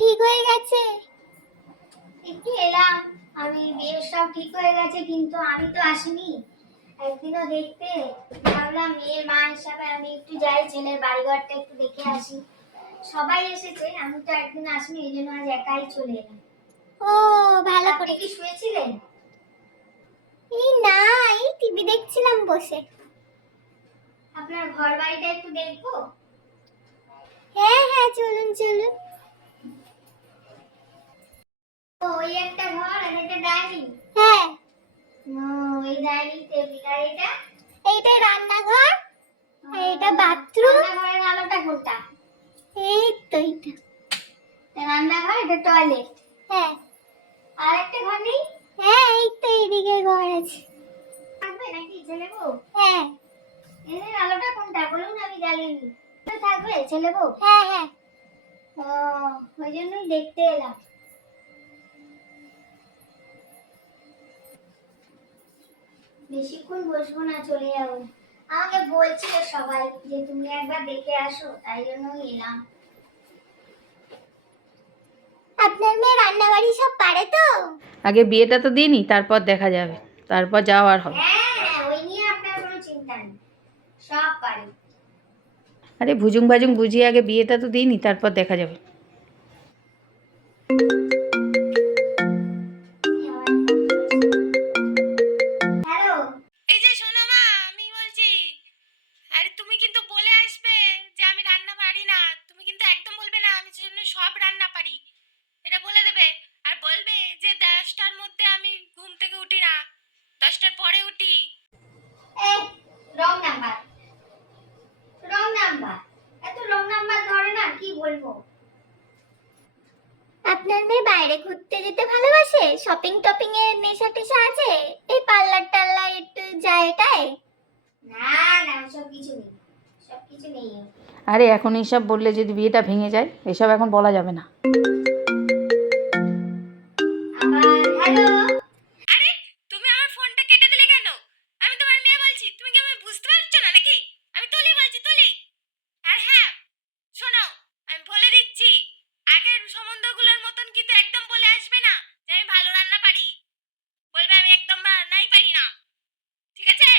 ঠিক হয়ে গেছে? একটু এলাম, আমি বিয়ের সব ঠিক হয়ে গেছে, কিন্তু আমি তো আসিনি একদিনও দেখতে। ভাবলাম মেয়ের মা হিসাবে আমি একটু যাই, ছেলের বাড়িঘরটা একটু দেখে আসি। সবাই এসেছে, আমি তো একদিন আসিনি, এই জন্য আজ একাই চলে এলাম। ও ভালো করে। কি শুয়েছিলেন? এই না, এই টিভি দেখছিলাম বসে। আপনার ঘর বাড়িটা একটু দেখবো? হ্যাঁ হ্যাঁ, চলুন চলুন। ওই একটা ঘর আর একটা ডাইনিং। হ্যাঁ। ও, এই ডাইনিং টেবিল আর এইটা রান্নাঘর আর এটা বাথরুম। রান্নাঘরের আলোটা কোনটা? এই তো এইটা। রান্নাঘর, এটা টয়লেট। হ্যাঁ। আর একটা ঘর নেই? হ্যাঁ, এই তো এইদিকে ঘর আছে। থাকবে নাকি ছেলে বউ? হ্যাঁ। এর আলোটা কোনটা বলুন, আমি জ্বালিয়ে দিই। থাকবে ছেলে বউ? হ্যাঁ হ্যাঁ। ও, ওই জন্যই দেখতে এলাম। বেশিক্ষণ বসবো না, চলে যাবো। আমাকে বলছিল সবাই যে তুমি একবার দেখে আসো, তাই জন্যই এলাম। আপনার মেয়ে রান্নাবাড়ি সব পারে তো? আগে বিয়েটা তো দিইনি, তারপর দেখা যাবে, তারপর যাওয়ার হবে। হ্যাঁ হ্যাঁ, ওই নিয়ে আপনার কোনো চিন্তা নেই, সব পারে। আরে ভুজুং বাজুং বুঝিয়ে আগে বিয়েটা তো দিইনি, তারপর দেখা যাবে। হ্যালো। এই যে শোনো মা, আমি বলছি, আরে তুমি কিন্তু বলে আসবে যে আমি রান্না পারি না। তুমি কিন্তু একদম বলবে না আমি জন্য সব রান্না পারি, এটা বলে দেবে। আর বলবে যে 10টার মধ্যে আমি ঘুম থেকে উঠি না, 10টার পরে উঠি। এই, রং নাম্বার, রং নাম্বার, এত রং নাম্বার ধরে না, কি বলবো। আপনার মেয়ে বাইরে ঘুরতে যেতে ভালোবাসে? শপিং টপিং এর নেশা টেশা আছে? এই পার্লার টার্লার একটু যায় এটাই? না না, সব কিছু নেই, সব কিছু নেই। আরে এখন এইসব বললে যদি বিয়েটা ভেঙে যায়, এসব এখন বলা যাবে না। আবার হ্যালো। আরে তুমি আমার ফোনটা কেটে দিলে কেন? আমি তোমার মেয়ে বলছি, তুমি কি আমায় বুঝতে পারছো না নাকি? আমি তুলি বলছি, তুলি। আর হ্যাঁ, শোনো, আমি বলে দিচ্ছি, আগের সম্বন্ধগুলোর মতন কিন্তু একদম বলে আসবে না যে আমি ভালো রান্না পারি। বলবে আমি একদম রান্নাই পারি না, ঠিক আছে?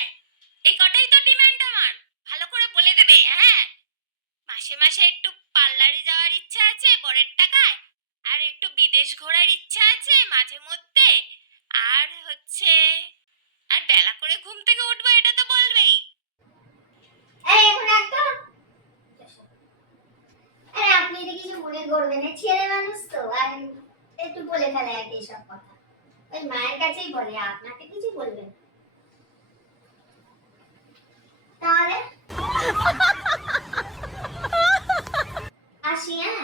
এই কটাই তো ডিমান্ড আমার, ভালো করে বলে দেবে। হ্যাঁ, মাসে মাসে একটু পার্লারে যাওয়ার ইচ্ছা আছে বরের টাকায়, আর একটু বিদেশ ঘোরার ইচ্ছা আছে মাঝে মধ্যে, আর হচ্ছে আর বেলা করে ঘুম থেকে উঠবো, এটা তো বলবেই। এই এখন একটা, আরে আপনি এটা কিছু মনে করবেন না, ছেলে মানুষ তো, আর একটু বলে ফেলে আর কি সব কথা। ওই মায়ের কাছেই বলে, আপনাকে কিছু বলবেন না। তাহলে আসি, হ্যাঁ?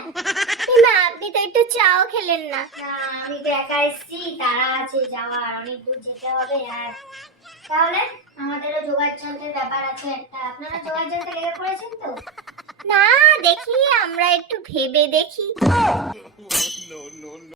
না, আপনি তো একটু চাও খেলেন না। না, আমি তো একা এসেছি, তারা আছে যাওয়ার, অনেক দূর যেতে হবে। আর তাহলে আমাদেরও জোগাড় যন্ত্রের ব্যাপার আছে একটা, আপনারা জোগাড় যন্ত্র রেডি করেছেন তো? না, দেখি আমরা একটু ভেবে দেখি।